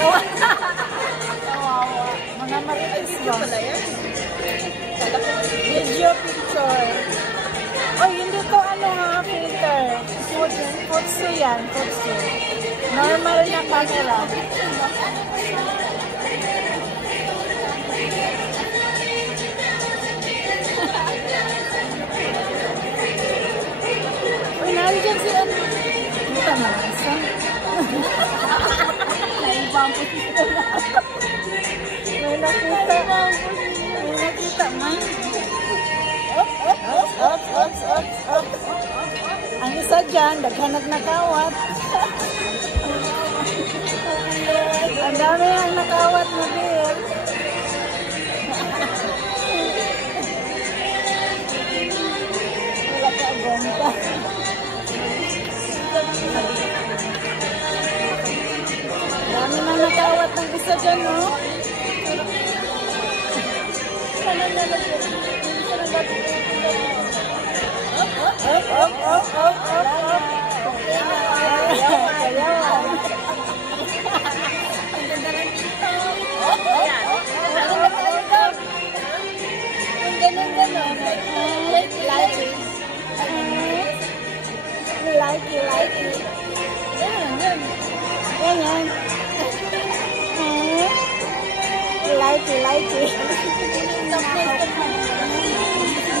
Kawawa. Mga marites Video ba? pala yan. Video picture. Oy, hindi to ano ha, filter. Futsu yan, futsu. Normal na camera. Uy, nariyan si ano. Hindi ka malasa. Naibang po dito na. May nakita man. Up. Ang isa dyan, naghanap na kawat. Ang dami ang nakawat na beer. Wala ka agong ka. Dami na nakawat ng isa dyan, no? Sana nalagyan. Up. Ayawan. Ang ganda ng dito. Ayan. Ang ganun. Like it. Yan. Like it.